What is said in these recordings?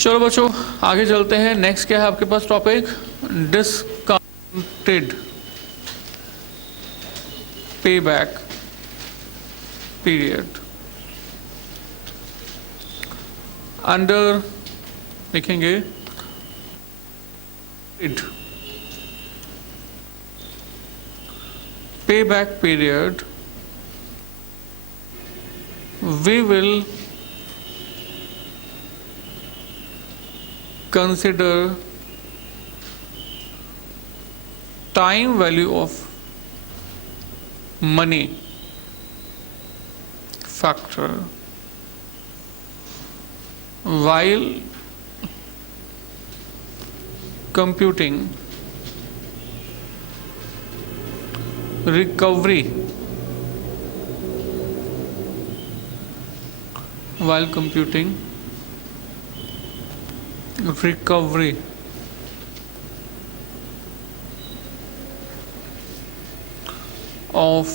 चलो बच्चों आगे चलते हैं। नेक्स्ट क्या है आपके पास topic, discounted pay back period. Under लिखेंगे pay back period we will consider time value of money factor while computing recovery of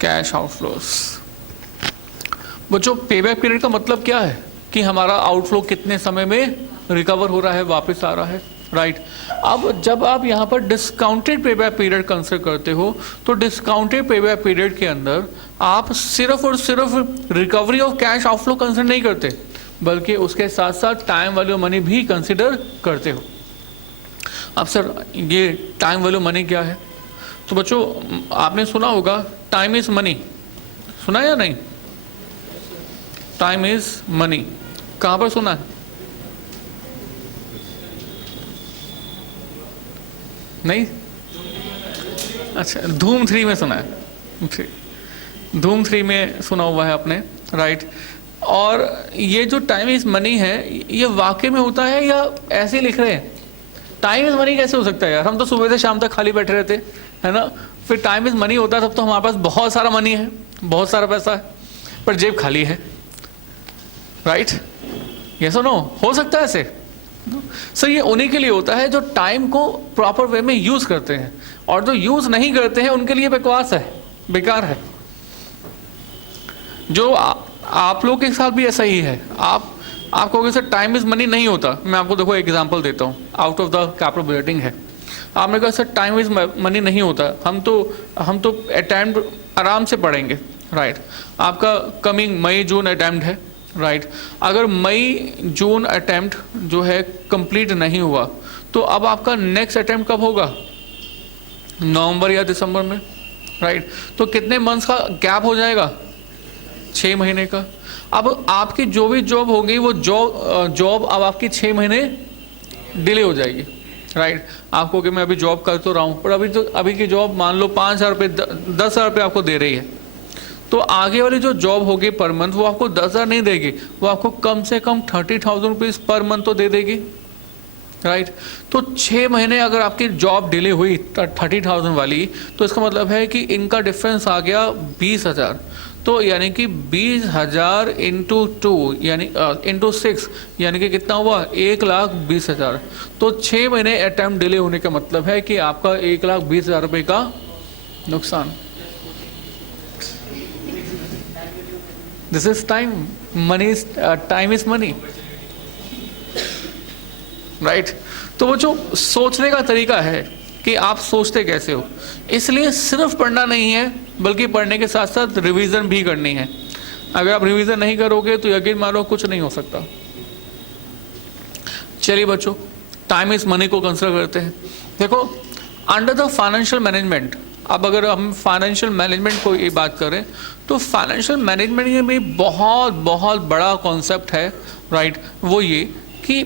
cash outflows. बच्चों पेबैक पीरियड का मतलब क्या है कि हमारा आउटफ्लो कितने समय में रिकवर हो रहा है, वापस आ रहा है, राइट। अब जब आप यहाँ पर डिस्काउंटेड पेबैक पीरियड कंसिडर करते हो तो डिस्काउंटेड पेबैक पीरियड के अंदर आप सिर्फ और सिर्फ recovery of cash outflow consider नहीं करते, बल्कि उसके साथ साथ टाइम वैल्यू मनी भी कंसिडर करते हो। अब सर ये टाइम वैल्यू मनी क्या है? तो बच्चों आपने सुना होगा टाइम इज मनी, सुना या नहीं? टाइम इज मनी कहाँ पर सुना है? नहीं? अच्छा धूम 3 में सुना है, धूम 3 में सुना हुआ है आपने, राइट। और ये जो टाइम इज मनी है ये वाकई में होता है या ऐसे ही लिख रहे हैं? टाइम इज मनी कैसे हो सकता है यार, हम तो सुबह से शाम तक खाली बैठे रहते है ना। फिर टाइम इज मनी होता है तब तो हमारे पास बहुत सारा मनी है, बहुत सारा पैसा है, पर जेब खाली है, राइट। ये सुनो हो सकता है ऐसे? सर ये उन्हीं के लिए होता है जो टाइम को प्रॉपर वे में यूज करते हैं, और जो यूज नहीं करते हैं उनके लिए बकवास है, बेकार है। जो आप लोग के साथ भी ऐसा ही है। आप कहोगे सर टाइम इज मनी नहीं होता, मैं आपको देखो एग्जांपल देता हूँ, out of the capital budgeting है। आपने कहा सर टाइम इज मनी नहीं होता, हम तो अटेम्प्ट आराम से पढ़ेंगे, राइट। आपका कमिंग मई जून अटेम्प्ट है, राइट। अगर मई जून अटेम्प्ट जो है कंप्लीट नहीं हुआ तो अब आपका नेक्स्ट अटेम्प्ट कब होगा? नवंबर या दिसंबर में, राइट। तो कितने मंथ्स का गैप हो जाएगा? 6 महीने का। अब आपकी जो भी जॉब होगी वो जॉब अब आपकी 6 महीने डिले हो जाएगी, राइट। आपको कि मैं अभी जॉब कर तो रहा हूँ, पर अभी की जॉब मान लो 5,000 रुपये 10,000 रुपये आपको दे रही है, तो आगे वाली जो जॉब होगी पर मंथ वो आपको 10,000 नहीं देगी, वो आपको कम से कम 30,000 रुपीज़ पर मंथ तो दे देगी, राइट। तो 6 महीने अगर आपकी जॉब डिले हुई 30,000 वाली, तो इसका मतलब है कि इनका डिफरेंस आ गया 20,000। तो यानी कि 20,000 इंटू 2 यानी इंटू 6 यानी कि कितना हुआ? 1,20,000। तो 6 महीने अटेम्प्ट डिले होने का मतलब है कि आपका 1,20,000 रुपये का नुकसान। This is time money, time is money, right. तो वो जो सोचने का तरीका है कि आप सोचते कैसे हो, इसलिए सिर्फ पढ़ना नहीं है बल्कि पढ़ने के साथ साथ रिवीजन भी करनी है। अगर आप रिवीजन नहीं करोगे तो यकीन मानो कुछ नहीं हो सकता। चलिए बच्चों टाइम इज मनी को कंसिडर करते हैं। देखो अंडर द फाइनेंशियल मैनेजमेंट, अब अगर हम फाइनेंशियल मैनेजमेंट को ये बात करें तो फाइनेंशियल मैनेजमेंट में भी बहुत बहुत बड़ा कॉन्सेप्ट है, राइट। वो ये कि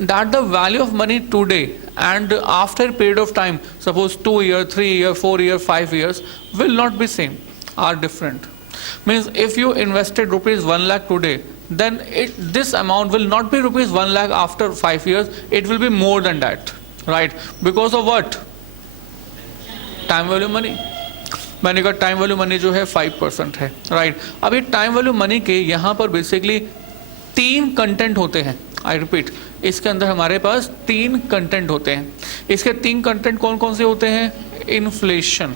that the value of money today and after a period of time, suppose 2 years, 3 years, 4 years, 5 years, will not be same, are different. Means if you invested rupees 1 lakh today, then this amount will not be rupees 1 lakh after 5 years, it will be more than that, right? Because of what? Time value money. मैंने कहा time value money जो है 5% है, right. अब ये time value money के यहाँ पर बेसिकली 3 कंटेंट होते हैं। आई रिपीट, इसके अंदर हमारे पास 3 कंटेंट होते हैं। इसके 3 कंटेंट कौन कौन से होते हैं? Inflation,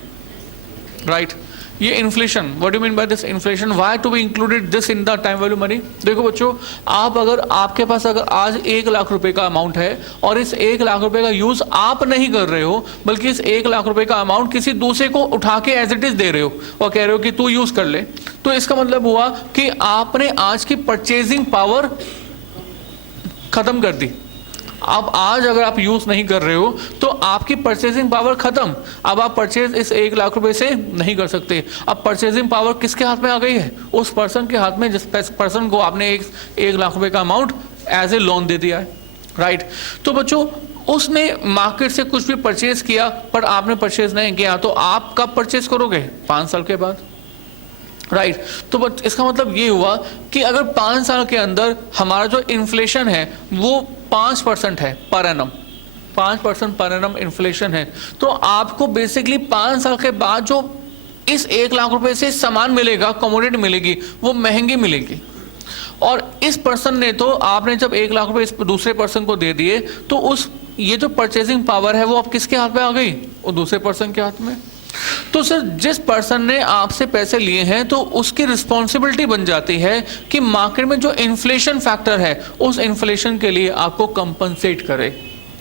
right. ये inflation, what do mean by this inflation, why to be included this in the time value money. देखो बच्चों, आप अगर आपके पास अगर आज 1 लाख रुपए का अमाउंट है और इस 1 लाख रुपए का यूज आप नहीं कर रहे हो, बल्कि इस 1 लाख रुपए का अमाउंट किसी दूसरे को उठा के एज इट इज दे रहे हो और कह रहे हो कि तू यूज कर ले, तो इसका मतलब हुआ कि आपने आज की परचेजिंग पावर खत्म कर दी। अब आज अगर आप यूज नहीं कर रहे हो तो आपकी परचेजिंग पावर खत्म। अब आप परचेज इस 1 लाख रुपए से नहीं कर सकते। अब परचेजिंग पावर किसके हाथ में आ गई है? उस पर्सन के हाथ में जिस पर्सन को आपने 1 लाख रुपए का अमाउंट एज ए लोन दे दिया है, राइट। तो बच्चों, उसने मार्केट से कुछ भी परचेज किया पर आपने परचेज नहीं किया, तो आप कब परचेज करोगे? 5 साल के बाद, राइट। तो बट इसका मतलब ये हुआ कि अगर 5 साल के अंदर हमारा जो इन्फ्लेशन है वो 5% है per annum, 5% per annum inflation है, तो आपको बेसिकली 5 साल के बाद जो इस 1 लाख रुपए से सामान मिलेगा, कमोडिटी मिलेगी, वो महंगी मिलेगी। और इस पर्सन ने तो, आपने जब 1 लाख रुपए इस दूसरे पर्सन को दे दिए, तो उस ये जो परचेजिंग पावर है वो अब किसके हाथ में आ गई? वो दूसरे पर्सन के हाथ में। तो सर, जिस पर्सन ने आपसे पैसे लिए हैं तो उसकी रिस्पॉन्सिबिलिटी बन जाती है कि मार्केट में जो इन्फ्लेशन फैक्टर है उस इन्फ्लेशन के लिए आपको कंपनसेट करे,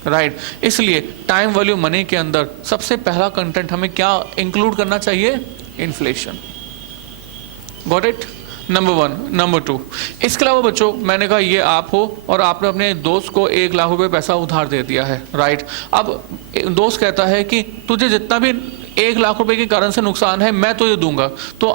राइट। इसलिए टाइम वैल्यू मनी के अंदर सबसे पहला कंटेंट हमें क्या इंक्लूड करना चाहिए? Inflation. Got it? Number 1। Number 2, इसके अलावा बच्चों, मैंने कहा ये आप हो और आपने अपने दोस्त को 1 लाख रुपए पैसा उधार दे दिया है, राइट। अब दोस्त कहता है कि तुझे जितना भी 1 लाख रुपए के कारण से नुकसान है मैं तुझे दूंगा। तो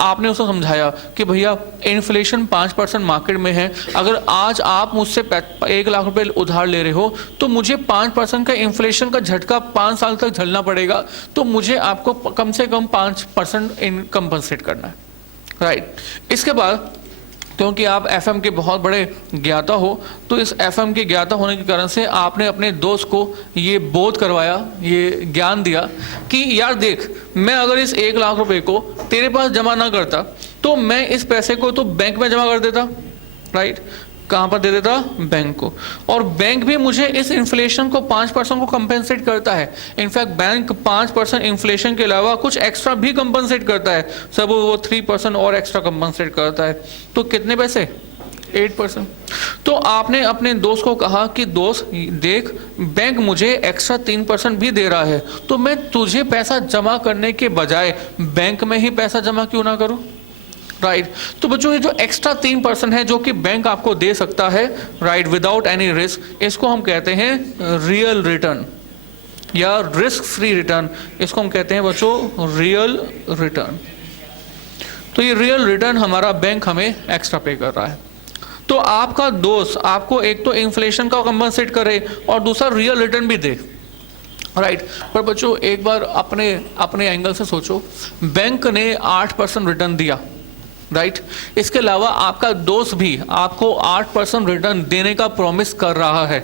आपने उसे समझाया कि भैया इन्फ्लेशन 5% मार्केट में है, अगर आज आप मुझसे 1 लाख रुपए उधार ले रहे हो तो मुझे 5% का इन्फ्लेशन का झटका 5 साल तक झेलना पड़ेगा, तो मुझे आपको कम से कम 5% कंपनसेट करना है, राइट। इसके बाद, क्योंकि आप एफएम के बहुत बड़े ज्ञाता हो, तो इस एफएम के ज्ञाता होने के कारण से आपने अपने दोस्त को ये बोध करवाया, ये ज्ञान दिया कि यार देख, मैं अगर इस 1 लाख रुपए को तेरे पास जमा ना करता तो मैं इस पैसे को तो बैंक में जमा कर देता, राइट। कहाँ पर दे देता? बैंक को। और बैंक भी मुझे इस इन्फ्लेशन को 5% को कंपेंसेट करता है। इनफैक्ट बैंक 5% इन्फ्लेशन के अलावा कुछ एक्स्ट्रा भी कंपेंसेट करता है, सब वो 3% और एक्स्ट्रा कंपेंसेट करता है। तो कितने पैसे? 8%। तो आपने अपने दोस्त को कहा कि दोस्त देख, बैंक मुझे एक्स्ट्रा 3% भी दे रहा है, तो मैं तुझे पैसा जमा करने के बजाय बैंक में ही पैसा जमा क्यों ना करूं, राइट। तो बच्चों, ये जो एक्स्ट्रा 3% है जो कि बैंक आपको दे सकता है, राइट, विदाउट एनी रिस्क, इसको हम कहते हैं रियल रिटर्न या रिस्क फ्री रिटर्न। इसको हम कहते हैं बच्चों रियल रिटर्न। तो ये रियल रिटर्न हमारा बैंक हमें एक्स्ट्रा पे कर रहा है। तो आपका दोस्त आपको एक तो इन्फ्लेशन का कंपनसेट करे और दूसरा रियल रिटर्न भी दे, राइट। पर बच्चों, एक बार अपने एंगल से सोचो, बैंक ने 8% रिटर्न दिया, राइट। इसके अलावा आपका दोस्त भी आपको 8% रिटर्न देने का प्रॉमिस कर रहा है,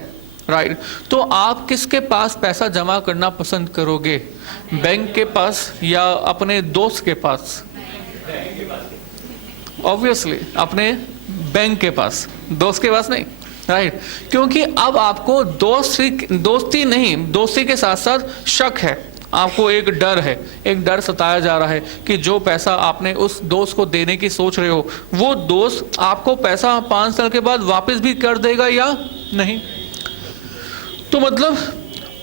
राइट। तो आप किसके पास पैसा जमा करना पसंद करोगे? बैंक के पास या अपने दोस्त के पास? ऑब्वियसली अपने बैंक के पास, दोस्त के पास नहीं, राइट। क्योंकि अब आपको दोस्ती नहीं, दोस्ती के साथ साथ शक है, आपको एक डर है, एक डर सताया जा रहा है कि जो पैसा आपने उस दोस्त को देने की सोच रहे हो, वो दोस्त आपको पैसा 5 साल के बाद वापस भी कर देगा या नहीं। तो मतलब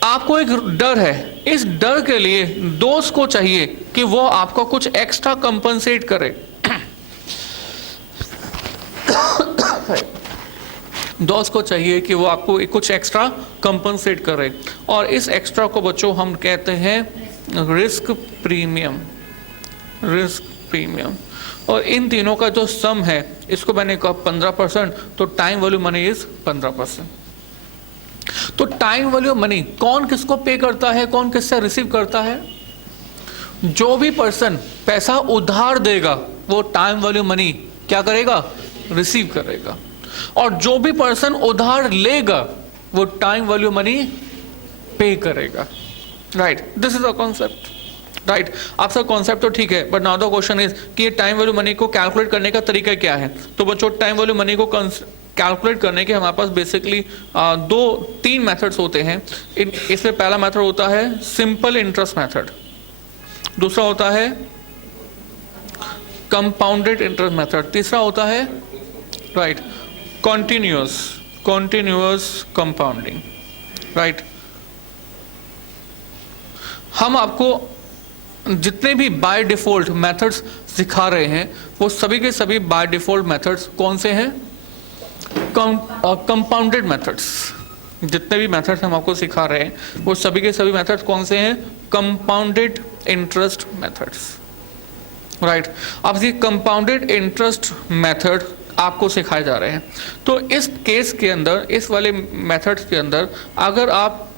आपको एक डर है। इस डर के लिए दोस्त को चाहिए कि वो आपको कुछ एक्स्ट्रा कंपनसेट करे। दोस्त को चाहिए कि वो आपको कुछ एक्स्ट्रा कंपनसेट करे, और इस एक्स्ट्रा को बच्चों हम कहते हैं रिस्क प्रीमियम, रिस्क प्रीमियम। और इन तीनों का जो सम है, इसको मैंने कहा 15%, तो टाइम वैल्यू मनी इज 15%। तो टाइम वैल्यू मनी कौन किसको पे करता है, कौन किससे रिसीव करता है? जो भी पर्सन पैसा उधार देगा वो टाइम वैल्यू मनी क्या करेगा? रिसीव करेगा। और जो भी पर्सन उधार लेगा वो टाइम वैल्यू मनी पे करेगा, right. This is a concept, right. आपका कॉन्सेप्ट तो ठीक है, but now the question is कि टाइम वैल्यू मनी को कैलकुलेट करने का तरीका क्या है। तो बच्चों, टाइम वैल्यू मनी को कैलकुलेट करने के हमारे पास बेसिकली 2-3 मेथड्स होते हैं। इसमें पहला मेथड होता है सिंपल इंटरेस्ट मेथड, दूसरा होता है कंपाउंडेड इंटरेस्ट मेथड। तीसरा होता है राइट कॉन्टिन्यूअस कंपाउंडिंग। राइट, हम आपको जितने भी बाय डिफॉल्ट मेथड्स सिखा रहे हैं वो सभी के सभी बाय डिफॉल्ट मेथड्स कौन से हैं? Compounded methods. जितने भी मेथड्स हम आपको सिखा रहे हैं वो सभी के सभी मेथड्स कौन से हैं? Compounded interest methods. राइट, अब ये कंपाउंडेड इंटरेस्ट मेथड आपको सिखाए जा रहे हैं। तो इस केस के अंदर, इस वाले मेथड्स के अंदर, अगर आप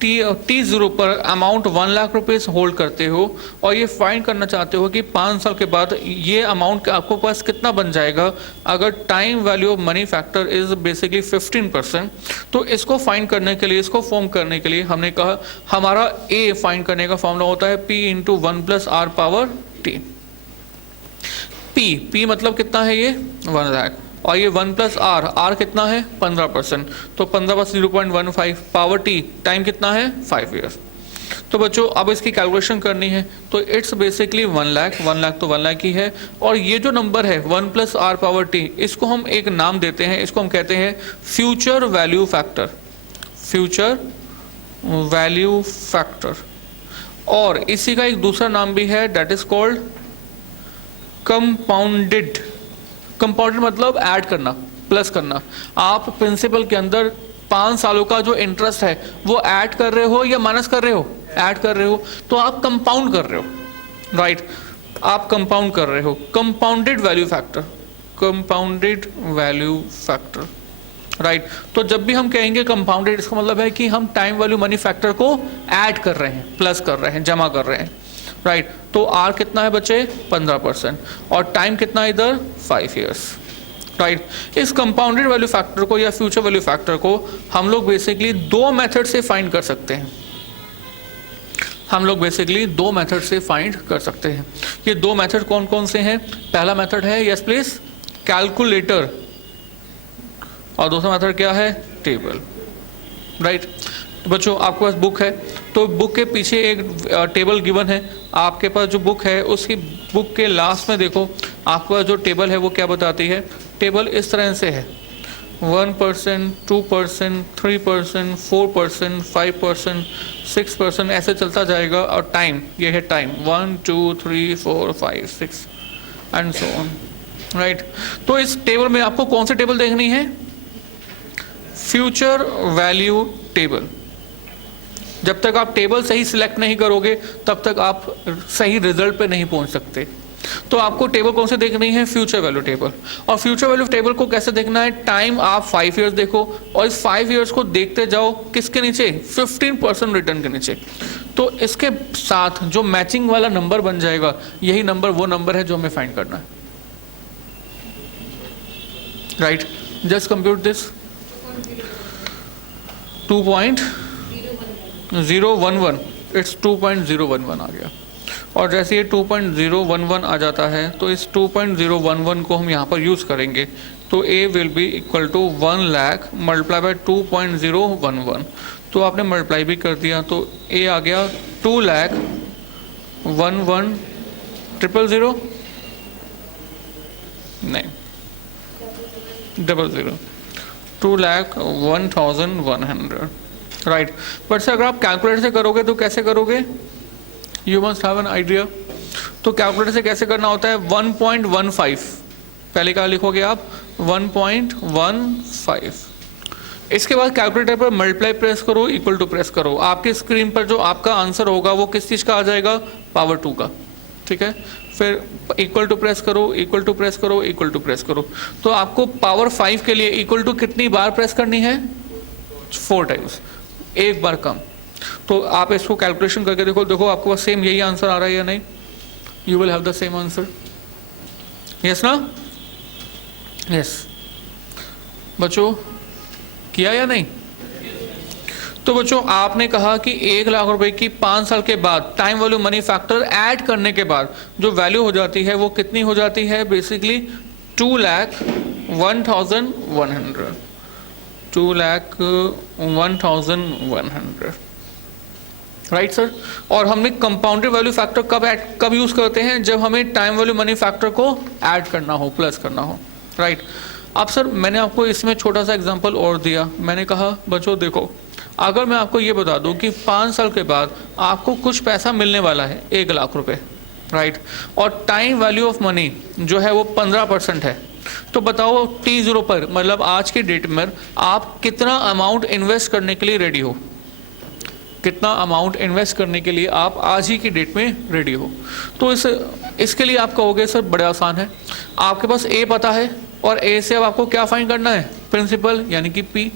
T0 पर अमाउंट 1 लाख रुपीस होल्ड करते हो और ये फाइंड करना चाहते हो कि 5 साल के बाद ये अमाउंट आपको पास कितना बन जाएगा, अगर time value of money factor is basically 15%, तो इसको फाइंड करने के लिए, इसको फॉर्म करने के लिए हमने कहा हमारा ए फाइंड करने का फॉर्मूला होता है P × 1 + R power T। P मतलब कितना है? ये 1 लाख, और ये 1 + R कितना है? 15%, तो 15 + 0.15 पावर T, टाइम कितना है? 5 ईयर्स। तो बच्चों अब इसकी कैलकुलेशन करनी है, तो इट्स बेसिकली 1 लाख, 1 लाख तो 1 लाख ही है, और ये जो नंबर है 1 + R पावर T, इसको हम एक नाम देते हैं, इसको हम कहते हैं future value factor. Future value factor, और इसी का एक दूसरा नाम भी है, that is called compounded. Compounded मतलब ऐड करना, प्लस करना। आप प्रिंसिपल के अंदर 5 सालों का जो इंटरेस्ट है वो ऐड कर रहे हो या माइनस कर रहे हो? ऐड कर रहे हो, तो आप कंपाउंड कर रहे हो। राइट, आप कंपाउंड कर रहे हो। Compounded value factor, compounded value factor. Right, तो जब भी हम कहेंगे कंपाउंडेड, इसका मतलब है कि हम टाइम वैल्यू मनी फैक्टर को ऐड कर रहे हैं, प्लस कर रहे हैं, जमा कर रहे हैं। राइट, तो R कितना है बच्चे? 15%, और टाइम कितना है इधर? 5 ईयर्स। राइट, इस कंपाउंडेड वैल्यू फैक्टर को या फ्यूचर वैल्यू फैक्टर को हम लोग बेसिकली 2 मेथड से फाइंड कर सकते हैं। हम लोग बेसिकली 2 मेथड से फाइंड कर सकते हैं। ये 2 मेथड कौन कौन से हैं? पहला मेथड है, यस प्लीज, कैलकुलेटर, और दूसरा मेथड क्या है? टेबल। राइट, बच्चों आपके पास बुक है, तो बुक के पीछे एक टेबल गिवन है। आपके पास जो बुक है उसकी बुक के लास्ट में देखो, आपके पास जो टेबल है वो क्या बताती है? टेबल इस तरह से है, 1%, 2%, 3%, 4%, 5%, 6%, ऐसे चलता जाएगा। और टाइम, ये है time, 1, 2, 3, 4, 5, 6 and so on. Right, तो इस टेबल में आपको कौन सी टेबल देखनी है? Future value table. जब तक आप टेबल सही सिलेक्ट नहीं करोगे तब तक आप सही रिजल्ट पे नहीं पहुंच सकते। तो आपको टेबल कौन से देखनी है? Future value table. और फ्यूचर वैल्यू टेबल को कैसे देखना है? टाइम आप 5 ईयर्स देखो, और इस 5 ईयर्स को देखते जाओ किसके नीचे? 15% रिटर्न के नीचे। तो इसके साथ जो मैचिंग वाला नंबर बन जाएगा, यही नंबर वो नंबर है जो हमें फाइंड करना है। Right, just compute this, 2.011, it's 2.011 आ गया। और जैसे ये 2.011 आ जाता है तो इस 2.011 को हम यहाँ पर यूज़ करेंगे, तो A will be equal to 1 lakh multiply by 2.011। तो आपने मल्टीप्लाई भी कर दिया, तो A आ गया 2,11,000 नहीं 00 2,01,100। राइट, बट सर अगर आप कैलकुलेटर से करोगे तो कैसे करोगे? You must have an idea. तो कैलकुलेटर से कैसे करना होता है? 1.15, पहले क्या लिखोगे आप? 1.15। इसके बाद कैलकुलेटर पर मल्टीप्लाई प्रेस करो, इक्वल टू प्रेस करो। आपके स्क्रीन पर जो आपका आंसर होगा वो किस चीज़ का आ जाएगा? पावर 2 का। ठीक है, फिर इक्वल टू प्रेस करो, इक्वल टू प्रेस करो, इक्वल टू प्रेस करो। तो आपको पावर 5 के लिए इक्वल टू कितनी बार प्रेस करनी है? 4 टाइम्स, एक बार कम। तो आप इसको कैलकुलेशन करके देखो, देखो आपके पास सेम यही आंसर आ रहा है या नहीं? You will have the same answer, yes ना? यस बच्चों, किया या नहीं? तो बच्चों आपने कहा कि 1 लाख रुपए की 5 साल के बाद time value money factor add करने के बाद जो वैल्यू हो जाती है वो कितनी हो जाती है? बेसिकली 2,01,100। Right sir. और हमने कंपाउंडेड वैल्यू फैक्टर कब यूज करते हैं, जब हमें टाइम वैल्यू मनी फैक्टर को ऐड करना हो, प्लस करना हो, राइट। अब सर मैंने आपको इसमें छोटा सा एग्जांपल और दिया, मैंने कहा बच्चों देखो, अगर मैं आपको ये बता दूं कि 5 साल के बाद आपको कुछ पैसा मिलने वाला है 1 लाख रुपए, राइट, और टाइम वैल्यू ऑफ मनी जो है वो 15% है, तो बताओ T0 पर, मतलब आज की डेट में आप कितना अमाउंट इन्वेस्ट करने के लिए रेडी हो, कितना अमाउंट इन्वेस्ट करने के लिए आप आज ही की डेट में रेडी हो। तो इसके लिए आप कहोगे सर बड़ा आसान है, आपके पास ए पता है और ए से अब आपको क्या फाइंड करना है, प्रिंसिपल यानी कि पी।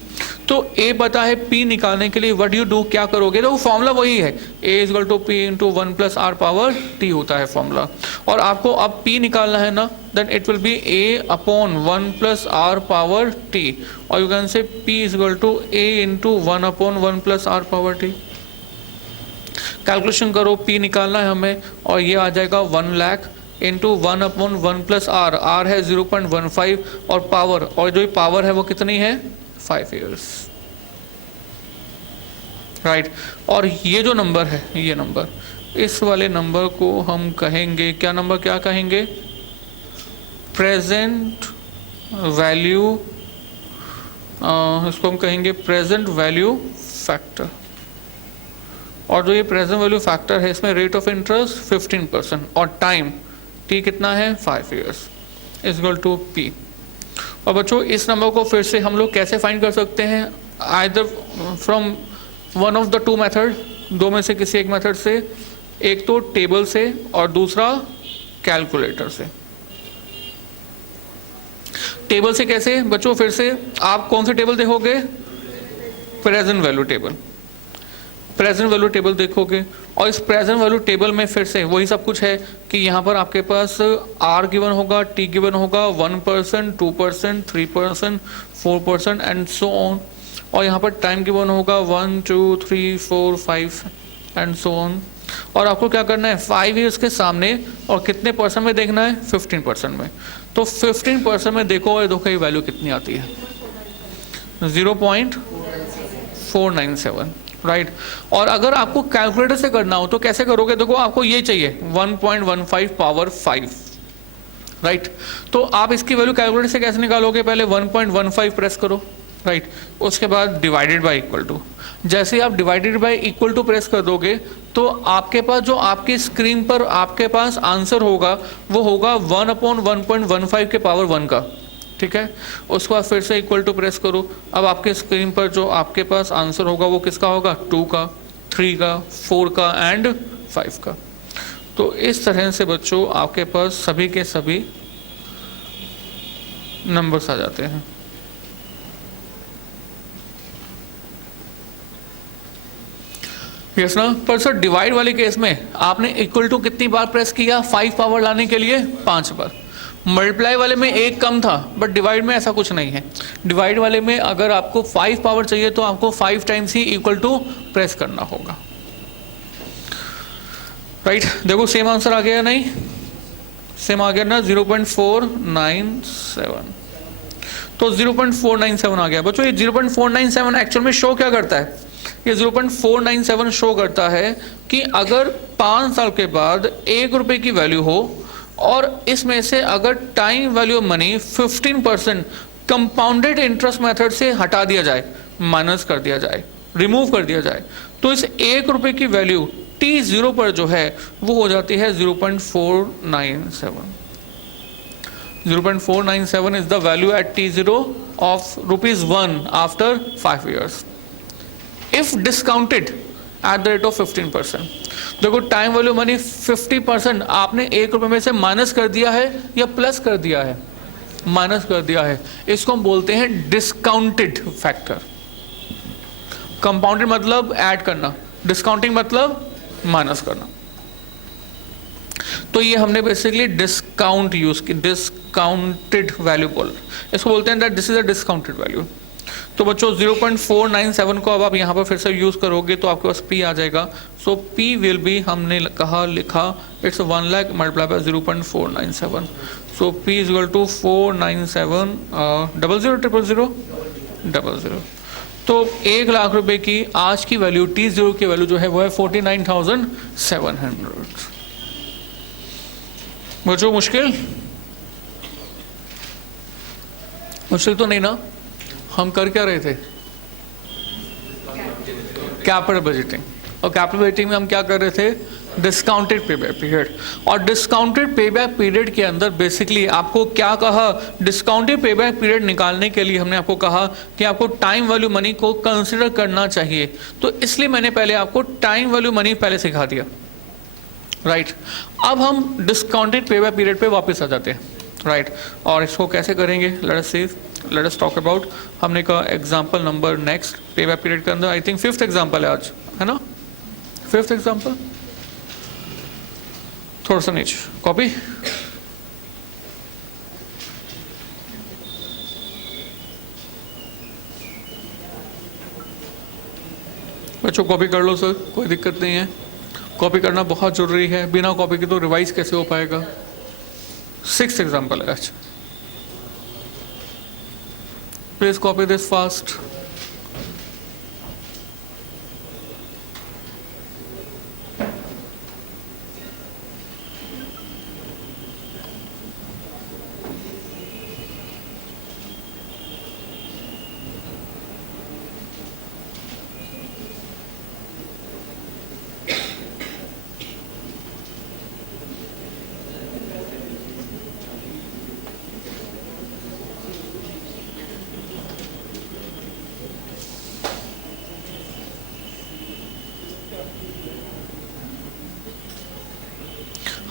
तो ए पता है, पी निकालने के लिए व्हाट यू डू, क्या करोगे, तो वो फॉर्मूला वही है, A is equal to P into 1 plus R power T होता है फॉर्मूला। और आपको अब पी निकालना है ना, then it will be A upon 1 plus R power T, और you can say P is equal to A into 1 upon 1 plus R power T. Calculation करो, पी निकालना है हमें, और ये आ जाएगा 1 lakh into 1 upon 1 plus R, R है 0.15, और पावर, और जो पावर है वो कितनी है 5 years, राइट। और ये जो नंबर है, ये नंबर, इस वाले नंबर को हम कहेंगे क्या नंबर, क्या कहेंगे, प्रेजेंट वैल्यू, इसको हम कहेंगे प्रेजेंट वैल्यू फैक्टर। और जो ये प्रेजेंट वैल्यू फैक्टर है, इसमें रेट ऑफ इंटरेस्ट 15% और टाइम टी कितना है 5 years is equal to P. और बच्चों इस नंबर को फिर से हम लोग कैसे फाइंड कर सकते हैं, either from one of the 2 method, दो में से किसी एक मेथड से, एक तो टेबल से और दूसरा कैलकुलेटर से। टेबल से कैसे बच्चों, फिर से आप कौन सी टेबल देखोगे, present value table, present value table देखोगे, और इस प्रेजेंट वैल्यू टेबल में फिर से वही सब कुछ है कि यहाँ पर आपके पास आर गिवन होगा, टी गिवन होगा, 1%, 2%, 3%, 4% एंड सो ऑन, और यहाँ पर टाइम गिवन होगा 1, 2, 3, 4, 5 एंड सो ऑन। और आपको क्या करना है 5 years के सामने, और कितने परसेंट में देखना है 15% में। तो 15% में देखो, और देखो ये वैल्यू कितनी आती है 0.497, राइट। और अगर आपको कैलकुलेटर से करना हो तो कैसे करोगे, देखो आपको ये चाहिए 1.15 पावर 5, राइट। तो आप इसकी वैल्यू कैलकुलेटर से कैसे निकालोगे, पहले 1.15 प्रेस करो, राइट, उसके बाद डिवाइडेड बाय इक्वल टू, जैसे ही आप divided by equal to press कर दोगे तो आपके पास जो आपकी स्क्रीन पर आपके पास आंसर होगा वो होगा 1/1.15 के पावर 1 का, ठीक है। उसके बाद फिर से इक्वल टू प्रेस करो, अब आपके स्क्रीन पर जो आपके पास आंसर होगा वो किसका होगा, 2 का, 3 का, 4 का एंड 5 का। तो इस तरह से बच्चों आपके पास सभी के सभी नंबर्स आ जाते हैं। यस ना, पर सर डिवाइड वाले केस में आपने इक्वल टू कितनी बार प्रेस किया, 5 पावर लाने के लिए 5 बार। मल्टीप्लाई वाले में 1 कम था, बट डिवाइड में ऐसा कुछ नहीं है। डिवाइड वाले में अगर आपको 5 पावर चाहिए तो आपको 5 टाइम्स ही इक्वल टू प्रेस करना होगा, राइट। देखो सेम आंसर आ गया, नहीं सेम आ गया ना, 0.497। तो 0.497 आ गया बच्चों। ये 0.497 एक्चुअल में शो क्या करता है, ये 0.497 शो करता है कि अगर 5 साल के बाद 1 रुपए की वैल्यू हो और इसमें से अगर time value money 15% compounded interest method से हटा दिया जाए, माइनस कर दिया जाए, रिमूव कर दिया जाए, तो इस 1 रुपए की वैल्यू T0 पर जो है वो हो जाती है 0.497। 0.497 is the value at T0 of ₹1 after 5 years if discounted at the rate of 15%। देखो टाइम वैल्यू मनी 50% आपने 1 रुपए में से माइनस कर दिया है या प्लस कर दिया है, माइनस कर दिया है, इसको हम बोलते हैं डिस्काउंटेड फैक्टर। कंपाउंडेड मतलब ऐड करना, डिस्काउंटिंग मतलब माइनस करना। तो ये हमने बेसिकली डिस्काउंट यूज की, डिस्काउंटेड वैल्यू बोल, इसको बोलते हैं that this is a discounted value. तो बच्चों 0.497 को अब आप यहाँ पर फिर से यूज करोगे तो आपके पास P आ जाएगा। सो P विल बी, हमने कहा लिखा, it's 1 lakh multiply by 0.497। So P is equal to 497 000000। तो तो 1 लाख रुपए की आज की वैल्यू T0 की वैल्यू जो है वो है 49,700। मुझे मुश्किल तो नहीं ना? हम कर क्या रहे थे? Capital budgeting. और कैपिटल बजटिंग में हम क्या कर रहे थे? Discounted payback period. और डिस्काउंटेड पेबैक पीरियड के अंदर बेसिकली आपको क्या कहा? डिस्काउंटेड पेबैक पीरियड निकालने के लिए हमने आपको कहा कि आपको टाइम वैल्यू मनी को कंसिडर करना चाहिए। तो इसलिए मैंने पहले आपको टाइम वैल्यू मनी पहले सिखा दिया, राइट। अब हम डिस्काउंटेड पेबैक पीरियड पे वापस आ जाते हैं, राइट। और इसको कैसे करेंगे? Let us talk about. हमने कहा example number next payback period के अंदर आई थिंक 5th एग्जांपल है आज, है ना? 5th एग्जांपल थोड़ा सा नीचे कॉपी। बच्चों कॉपी कर लो सर, कोई दिक्कत नहीं है। कॉपी करना बहुत जरूरी है, बिना कॉपी के तो रिवाइज कैसे हो पाएगा? 6th एग्जांपल है आज। Please copy this fast.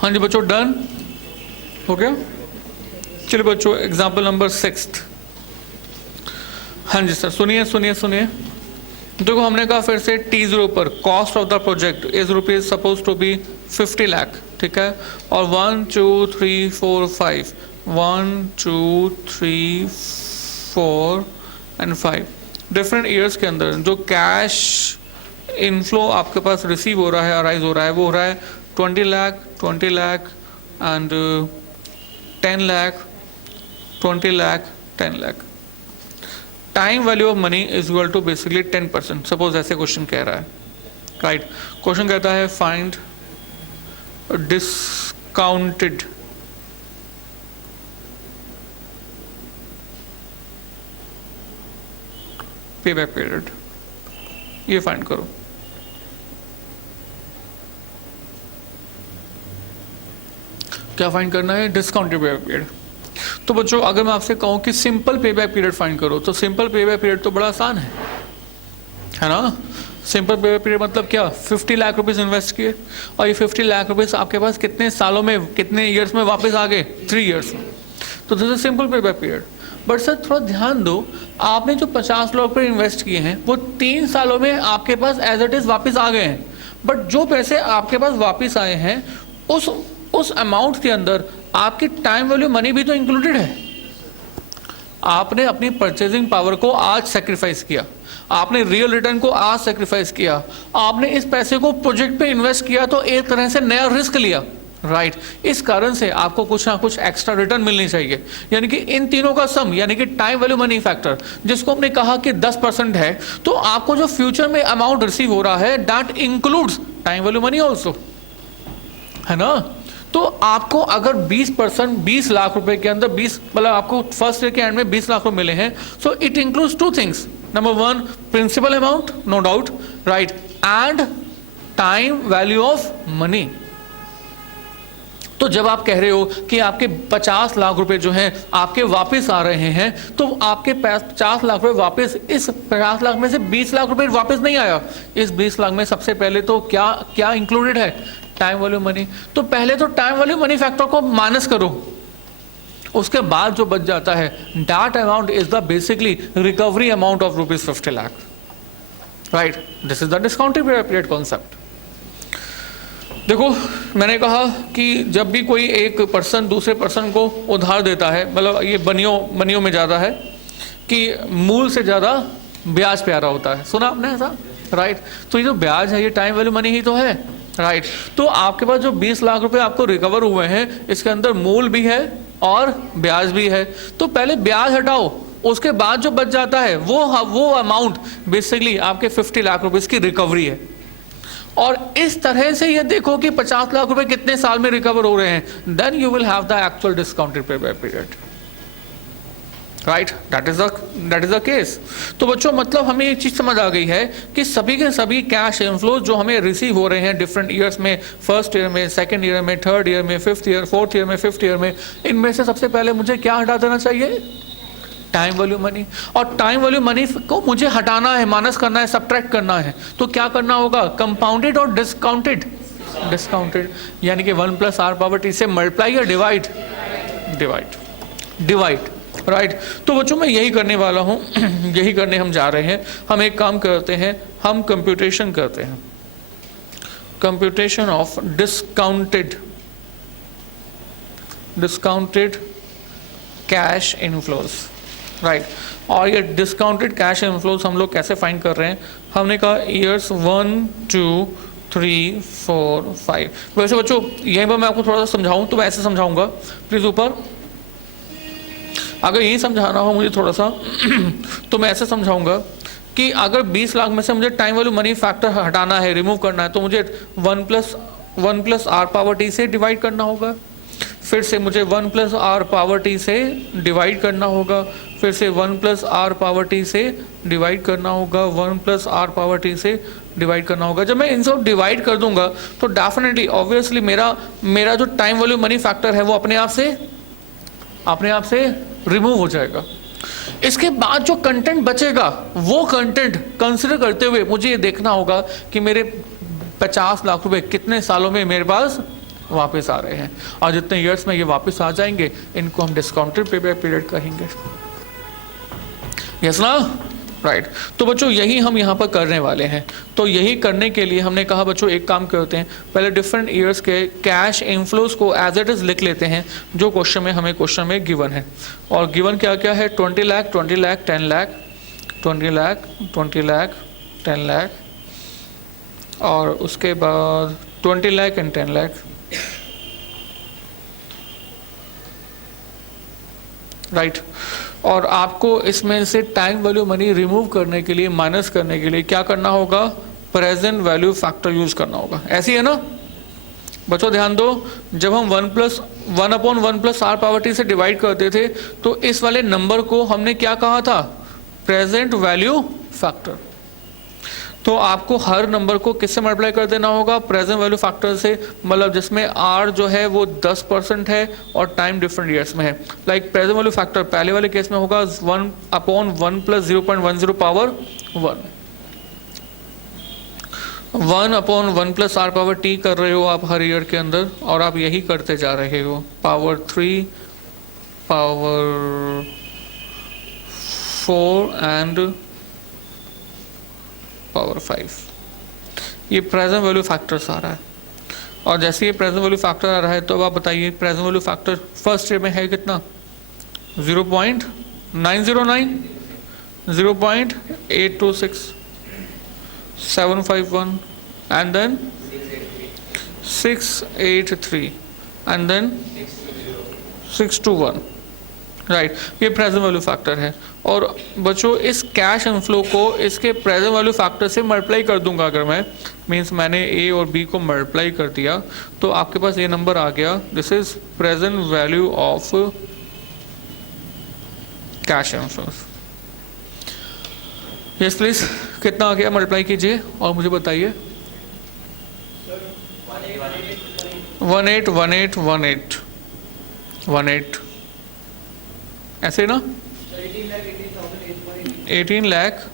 हाँ जी बच्चों, डन हो गया? चलिए बच्चों एग्जाम्पल नंबर 6। हाँ जी सर, सुनिए सुनिए सुनिए। देखो हमने कहा फिर से T0 पर cost of the project is rupees suppose to be 50 lakh, ठीक है। और 1 2 3 4 5 1 2 3 4 एंड 5 डिफरेंट ईयर्स के अंदर जो कैश इनफ्लो आपके पास रिसीव हो रहा है, अराइज हो रहा है, वो हो रहा है 20 lakh, 20 lakh and 10 lakh, 20 lakh, 10 lakh. Time value of money is equal to basically 10%। Suppose ऐसे क्वेश्चन कह रहा है, राइट। क्वेश्चन कहता है फाइंड डिस्काउंटेड पेबैक पीरियड, ये फाइंड करो। क्या फाइंड करना है? Discounted payback period. तो बच्चों अगर मैं आपसे कहूं कि सिंपल पेबैक पीरियड फाइंड करो, तो सिंपल पेबैक पीरियड तो बड़ा आसान है ना? सिंपल पेबैक पीरियड मतलब क्या? 50 लाख रुपीस इन्वेस्ट किए और ये 50 लाख रुपीस आपके पास कितने सालों में, कितने ईयर्स में वापस आ गए? 3 ईयर्स में। तो this is simple payback period. But sir थोड़ा ध्यान दो, आपने जो 50 लाख रुपये इन्वेस्ट किए हैं वो 3 सालों में आपके पास एज इट इज वापस आ गए हैं। बट जो पैसे आपके पास वापस आए हैं उस अमाउंट के अंदर आपकी टाइम वैल्यू मनी भी तो इंक्लूडेड है। आपने अपनी परचेजिंग पावर को आज सेक्रीफाइस किया, आपने रियल रिटर्न को आज सेक्रीफाइस किया, आपने इस पैसे को प्रोजेक्ट पे इन्वेस्ट किया, तो एक तरह से नया रिस्क लिया, राइट। इस कारण से आपको कुछ ना कुछ एक्स्ट्रा रिटर्न मिलनी चाहिए। यानी कि इन तीनों का सम, यानी कि टाइम वैल्यू मनी फैक्टर, जिसको हमने कहा कि 10% है, तो आपको जो फ्यूचर में अमाउंट रिसीव हो रहा है that includes time value money also, है ना। तो आपको अगर 20% 20 लाख रुपए के अंदर 20 मतलब आपको फर्स्ट ईयर के एंड में 20 लाख रुपए मिले हैं, so it includes 2 things. Number 1 principal amount, no doubt, right, and time value of money. तो जब आप कह रहे हो कि आपके 50 लाख रुपए जो हैं आपके वापस आ रहे हैं, तो आपके 50 लाख रुपए वापस, इस 50 लाख में से 20 लाख रुपए वापस नहीं आया। इस 20 लाख में सबसे पहले तो क्या क्या इंक्लूडेड है? Time value money. तो पहले तो टाइम वैल्यू मनी फैक्टर को माइनस करो, उसके बाद जो बच जाता है that amount is the basically recovery amount of rupees 50 lakh, right. This is the discounted period concept. देखो मैंने कहा कि जब भी कोई एक पर्सन दूसरे पर्सन को उधार देता है, मतलब ये बनियों में ज़्यादा है कि मूल से ज़्यादा ब्याज प्यारा होता है, सुना आपने ऐसा, राइट। तो ये जो ब्याज है ये टाइम वैल्यू मनी ही तो है, राइट। तो आपके पास जो 20 लाख रुपए आपको रिकवर हुए हैं, इसके अंदर मूल भी है और ब्याज भी है। तो पहले ब्याज हटाओ, उसके बाद जो बच जाता है वो अमाउंट बेसिकली आपके 50 लाख रुपए की रिकवरी है। और इस तरह से ये देखो कि 50 लाख रुपए कितने साल में रिकवर हो रहे हैं, then you will have the actual discounted payback period, right. That is the case. तो बच्चों मतलब हमें एक चीज समझ आ गई है कि सभी के सभी कैश इनफ्लोज जो हमें रिसीव हो रहे हैं डिफरेंट ईयर्स में, फर्स्ट ईयर में, सेकंड ईयर में, थर्ड ईयर में, फिफ्थ ईयर, फोर्थ ईयर में, फिफ्थ ईयर में, इनमें से सबसे पहले मुझे क्या हटा देना चाहिए? Time value money. और टाइम वैल्यू मनी को मुझे हटाना है, माइनस करना है, सब्ट्रैक्ट करना है, तो क्या करना होगा? कंपाउंडेड और डिस्काउंटेड। डिस्काउंटेड यानी कि 1 + r⁻t से मल्टीप्लाई या डिवाइड, राइट। तो बच्चों मैं यही करने वाला हूं, यही करने हम जा रहे हैं। हम एक काम करते हैं, हम कंप्यूटेशन करते हैं, computation of discounted cash inflows, right. और ये डिस्काउंटेड कैश इनफ्लोज हम लोग कैसे फाइंड कर रहे हैं? हमने कहा ईयर्स 1, 2, 3, 4, 5। वैसे बच्चों यहीं पर मैं आपको थोड़ा सा समझाऊं तो मैं ऐसे समझाऊंगा, प्लीज ऊपर अगर यही समझाना हो मुझे थोड़ा सा तो मैं ऐसे समझाऊंगा कि अगर 20 लाख में से मुझे टाइम वैल्यू मनी फैक्टर हटाना है, रिमूव करना है, तो मुझे 1 + r⁻t से डिवाइड करना होगा, फिर से मुझे 1 + r⁻t से डिवाइड करना होगा, फिर से 1 + r⁻t से डिवाइड करना होगा, 1 + r⁻t से डिवाइड करना होगा। जब मैं इन सब डिवाइड कर दूंगा तो डेफिनेटली ऑब्वियसली मेरा जो टाइम वैल्यू मनी फैक्टर है वो अपने आप से रिमूव हो जाएगा। इसके बाद जो कंटेंट बचेगा वो कंटेंट कंसिडर करते हुए मुझे ये देखना होगा कि मेरे 50 लाख रुपए कितने सालों में मेरे पास वापस आ रहे हैं, और जितने ईयर्स में ये वापस आ जाएंगे इनको हम डिस्काउंटेड पेबैक पीरियड कहेंगे। यस ना, राइट। तो बच्चों यही हम यहाँ पर करने वाले हैं। तो यही करने के लिए हमने कहा बच्चों एक काम करते हैं, पहले डिफरेंट ईयर्स के कैश इनफ्लोज को एज इट इज लिख लेते हैं जो क्वेश्चन में गिवन है। और गिवन क्या क्या है? 20 लाख, 20 लाख, 10 लाख, 20 लाख, 20 लाख, 10 लाख, और उसके बाद 20 लाख एंड 10 लाख, राइट। और आपको इसमें से टाइम वैल्यू मनी रिमूव करने के लिए, माइनस करने के लिए क्या करना होगा? प्रेजेंट वैल्यू फैक्टर यूज करना होगा। ऐसी है ना बच्चों? ध्यान दो, जब हम 1 + 1/1 + r⁻t से डिवाइड करते थे तो इस वाले नंबर को हमने क्या कहा था? Present value factor. तो आपको हर नंबर को किससे मल्टीप्लाई कर देना होगा? प्रेजेंट वैल्यू फैक्टर से, मतलब जिसमें r जो है वो 10% है और टाइम डिफरेंट ईयर्स में है। लाइक प्रेजेंट वैल्यू फैक्टर पहले वाले केस में होगा 1/1 + 0.10 पावर 1, 1/1 + r⁻t कर रहे हो आप हर ईयर के अंदर, और आप यही करते जा रहे हो, पावर 3, पावर 4 एंड पावर 5। ये प्रेजेंट वैल्यू फैक्टर्स आ रहा है। और जैसे ये प्रेजेंट वैल्यू फैक्टर आ रहा है तो अब आप बताइए present value factor first year में है कितना? 0.909, 0.826, 751 and then 683 and then 621, right. ये प्रेजेंट वैल्यू फैक्टर है। और बच्चों इस कैश इनफ्लो को इसके प्रेजेंट वैल्यू फैक्टर से मल्टीप्लाई कर दूंगा अगर मैं, मींस मैंने ए और बी को मल्टीप्लाई कर दिया तो आपके पास ये नंबर आ गया। This is present value of cash inflows. Yes please, कितना आ गया? मल्टीप्लाई कीजिए और मुझे बताइए। 181818 ऐसे ना? 18 लाख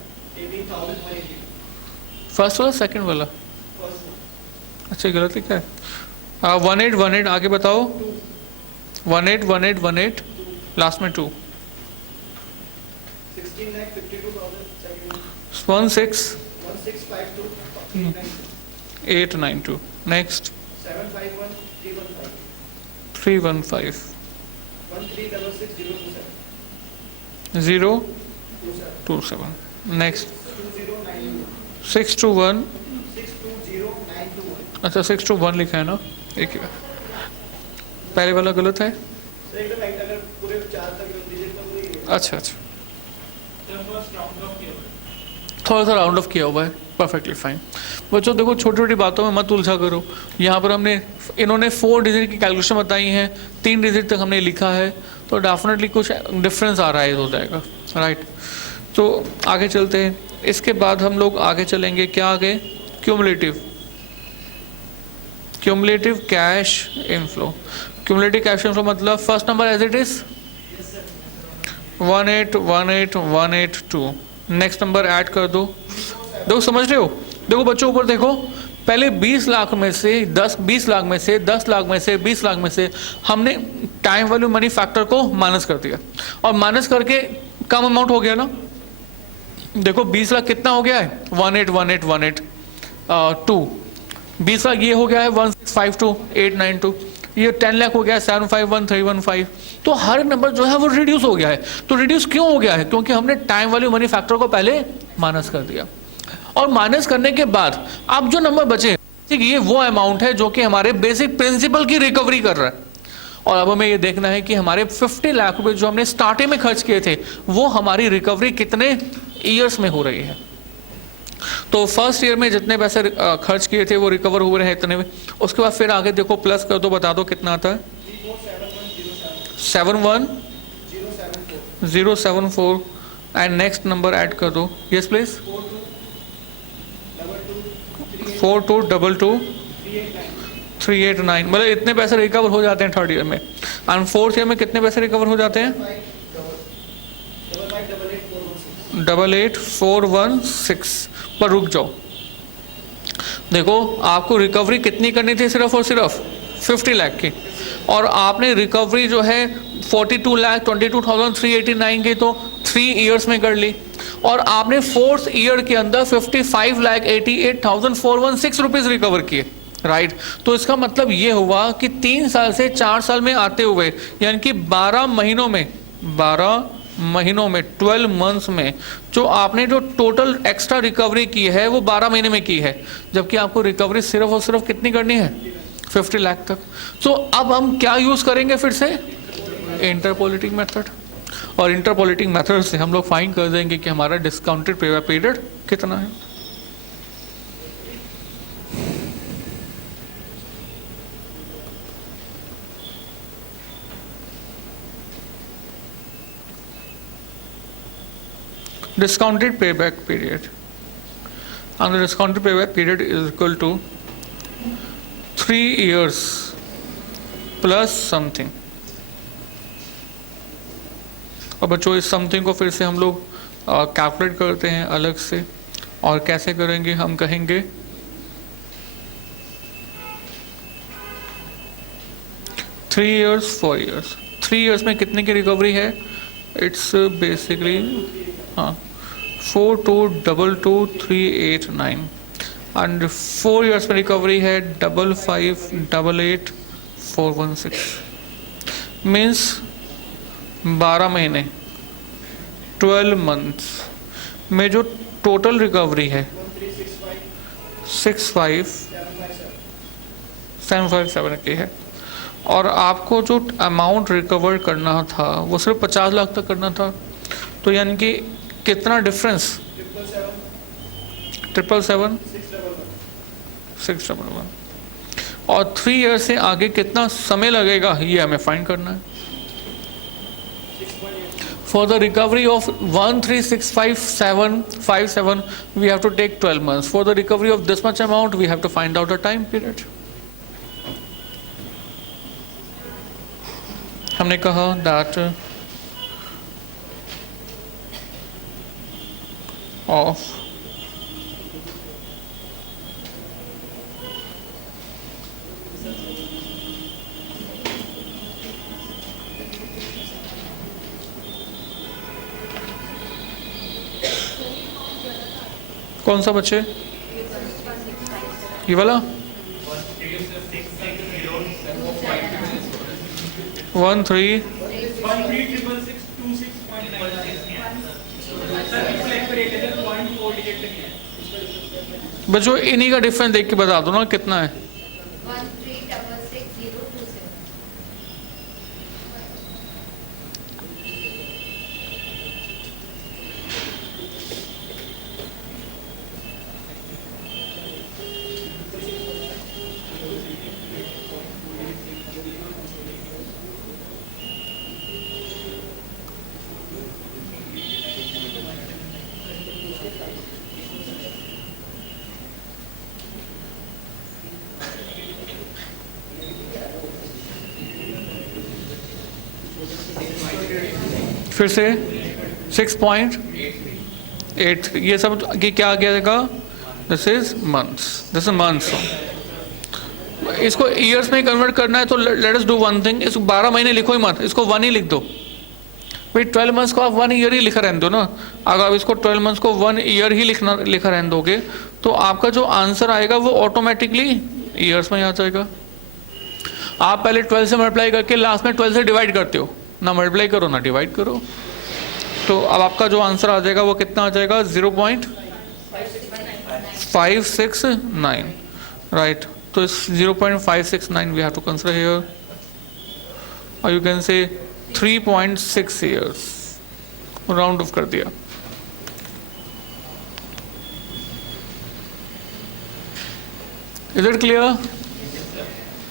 फर्स्ट वाला, सेकंड वाला? अच्छा गलती क्या है? 1818 आगे बताओ। 1818 लास्ट में 2, 16,892 नेक्स्ट 315 027 नेक्स्ट 621। अच्छा 621 लिखा है ना? एक पहले वाला गलत है। अच्छा अच्छा थोड़ा सा राउंड ऑफ किया हुआ है, परफेक्टली फाइन। बच्चों देखो, छोटी छोटी बातों में मत उलझा करो। यहाँ पर इन्होंने 4 डिजिट की कैलकुलेशन बताई है, 3 डिजिट तक हमने लिखा है, तो डेफिनेटली कुछ डिफरेंस आ रहा है, हो जाएगा, राइट। तो आगे चलते हैं। इसके बाद हम लोग आगे चलेंगे, क्या आगे, cumulative cash inflow. Cumulative cash inflow मतलब first number as it is 1818182, next number add कर दो। देखो समझ रहे हो, देखो बच्चों ऊपर देखो, पहले 20 लाख में से 20 लाख में से 10 लाख में से 20 लाख में से हमने टाइम वैल्यू मनी फैक्टर को माइनस कर दिया, और माइनस करके कम अमाउंट हो गया ना। देखो 20 लाख कितना हो गया है, 1818182, 20 लाख ये हो गया है 1652892, ये 10 लाख हो गया है 751315। तो हर नंबर जो है वो रिड्यूस हो गया है। तो रिड्यूस क्यों हो गया है, क्योंकि हमने टाइम वैल्यू मनी फैक्टर को पहले माइनस कर दिया, और माइनस करने के बाद अब जो नंबर बचे, ठीक, ये वो अमाउंट है जो कि हमारे बेसिक प्रिंसिपल की रिकवरी कर रहा है। और अब हमें ये देखना है कि हमारे 50 लाख रुपए जो हमने स्टार्टिंग में खर्च किए थे, वो हमारी रिकवरी कितने ईयर्स में हो रही है। तो फर्स्ट ईयर में जितने पैसे खर्च किए थे वो रिकवर हो रहे हैं इतने में। उसके बाद फिर आगे देखो, प्लस कर दो, बता दो कितना आता है, 71074, एंड नेक्स्ट नंबर ऐड कर दो, यस प्लीज, 4222389। मतलब इतने पैसे रिकवर हो जाते हैं थर्ड ईयर में। एंड फोर्थ ईयर में कितने पैसे रिकवर हो जाते हैं, 88416। पर रुक जाओ, देखो आपको रिकवरी कितनी करनी थी, सिर्फ और सिर्फ 50 लाख की, और आपने रिकवरी जो है 42,22,389 की तो 3 इयर्स में कर ली, और आपने फोर्थ ईयर के अंदर 55,88,416 रुपीज रिकवर किए, राइट। तो इसका मतलब ये हुआ कि 3 साल से 4 साल में आते हुए, यानी कि 12 महीनों में 12 मंथ्स में जो आपने जो टोटल एक्स्ट्रा रिकवरी की है वो 12 महीने में की है, जबकि आपको रिकवरी सिर्फ और सिर्फ कितनी करनी है, 50 लाख तक। तो अब हम क्या यूज करेंगे, फिर से इंटरपोलेटिंग मेथड, और इंटरपोलेटिंग मेथड से हम लोग फाइंड कर देंगे कि हमारा डिस्काउंटेड पेबैक पीरियड कितना है। Discounted payback period, and the discounted payback period is equal to 3 years plus something। और बच्चों इस समथिंग को फिर से हम लोग कैलकुलेट करते हैं अलग से, और कैसे करेंगे, हम कहेंगे 3 years 4 years। 3 years में कितने की रिकवरी है, इट्स बेसिकली 42222389, एंड 4 years में रिकवरी है 55888416। मीन्स 12 महीने 12 मंथ्स में जो टोटल रिकवरी है 65757 की है, और आपको जो अमाउंट रिकवर करना था वो सिर्फ 50 लाख तक करना था। तो यानी कि कितना डिफरेंस, 777 और 3 ईयर से आगे कितना समय लगेगा ये हमें फाइंड करना है। For the recovery of 1365757 we have to take 12 months। For the recovery of this much amount we have to find out a time period. हमने कहा दैट ऑफ कौन सा बच्चे, ये वाला 13 बच्चों इन्हीं का डिफरेंस देख के बता दो ना कितना है। 13666027। फिर से 6.8, ये सब कि क्या जाएगा, this is months, this is months. इसको ईयर्स में कन्वर्ट करना है तो let us do one thing, इसको 12 महीने लिखो ही मत, इसको 1 ही लिख दो भाई। 12 मंथ्स को आप 1 ईयर ही लिखा रहने दो ना। अगर आप इसको 12 मंथ्स को 1 ईयर ही लिखा रहने दोगे तो आपका जो आंसर आएगा वो ऑटोमेटिकली ईयर्स में आ जाएगा। आप पहले 12 से मल्टीप्लाई करके लास्ट में 12 से डिवाइड करते हो, ना मल्टीप्लाई करो ना डिवाइड करो। तो अब आपका जो आंसर आ जाएगा वो कितना आ जाएगा, 0.569, राइट। तो इस 0.569 we have to consider here, और you can say 3.6 years, round off कर दिया। Is it clear?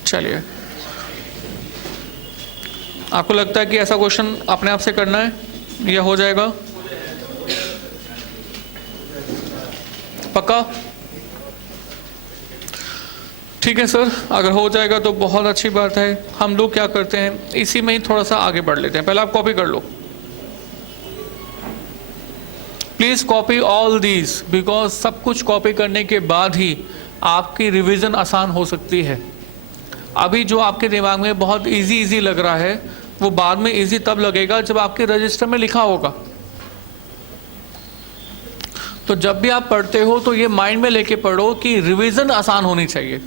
चलिए, आपको लगता है कि ऐसा क्वेश्चन अपने आप से करना है, यह हो जाएगा पक्का? ठीक है सर, अगर हो जाएगा तो बहुत अच्छी बात है। हम लोग क्या करते हैं, इसी में ही थोड़ा सा आगे बढ़ लेते हैं। पहले आप कॉपी कर लो please, copy all these, because सब कुछ कॉपी करने के बाद ही आपकी रिवीजन आसान हो सकती है। अभी जो आपके दिमाग में बहुत इजी लग रहा है वो बाद में इजी तब लगेगा जब आपके रजिस्टर में लिखा होगा। तो जब भी आप पढ़ते हो तो ये माइंड में लेके पढ़ो कि रिवीजन आसान होनी चाहिए।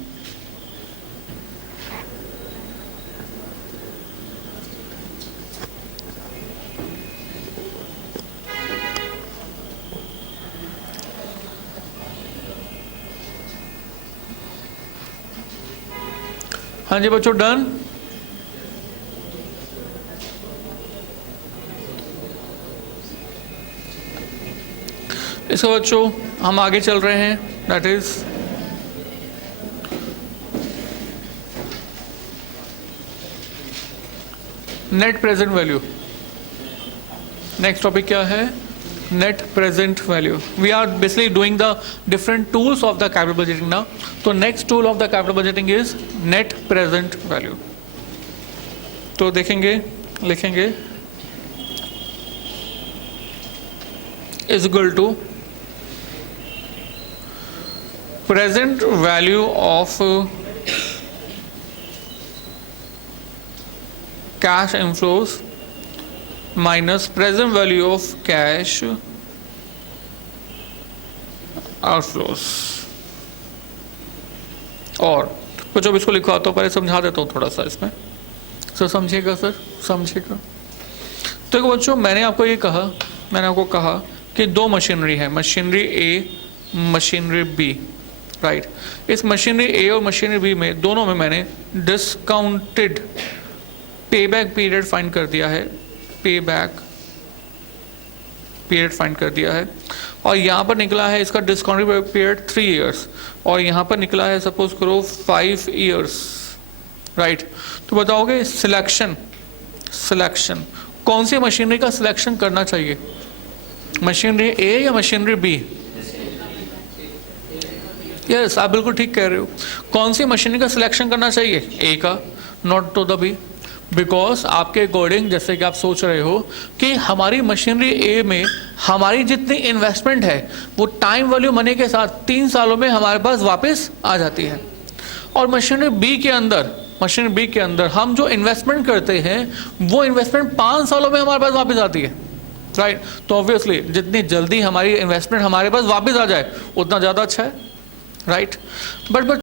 हाँ जी बच्चों, डन? इसको बच्चों हम आगे चल रहे हैं, that is net present value. Next topic क्या है, net present value. We are basically doing the different tools of the capital budgeting now. तो next tool of the capital budgeting is net present value. तो देखेंगे, लिखेंगे is equal to present value of cash inflows minus present value of cash outflows। और कुछ अब इसको लिखवा तो पहले समझा देता हूँ थोड़ा सा इसमें, सर समझिएगा, सर समझिएगा। तो बच्चों मैंने आपको कहा कि दो मशीनरी है, मशीनरी ए, मशीनरी बी, राइट। इस मशीनरी ए और मशीनरी बी में दोनों में मैंने डिस्काउंटेड पेबैक पीरियड फाइंड कर दिया है, पेबैक पीरियड फाइंड कर दिया है। और यहाँ पर निकला है इसका डिस्काउंटेड पीरियड 3 इयर्स, और यहाँ पर निकला है सपोज करो 5 इयर्स, राइट। तो बताओगे सिलेक्शन कौन सी मशीनरी का सिलेक्शन करना चाहिए, मशीनरी ए या मशीनरी बी? यस, आप बिल्कुल ठीक कह रहे हो। कौन सी मशीनरी का सिलेक्शन करना चाहिए, ए का, not to the B. Because आपके अकॉर्डिंग जैसे कि आप सोच रहे हो कि हमारी मशीनरी ए में हमारी जितनी इन्वेस्टमेंट है वो टाइम वैल्यू मनी के साथ 3 सालों में हमारे पास वापस आ जाती है। और मशीनरी बी के अंदर हम जो इन्वेस्टमेंट करते हैं वो इन्वेस्टमेंट 5 सालों में हमारे पास वापस आती है, राइट। तो ऑब्वियसली जितनी जल्दी हमारी इन्वेस्टमेंट हमारे पास वापस आ जाए उतना ज़्यादा अच्छा है, राइट। बट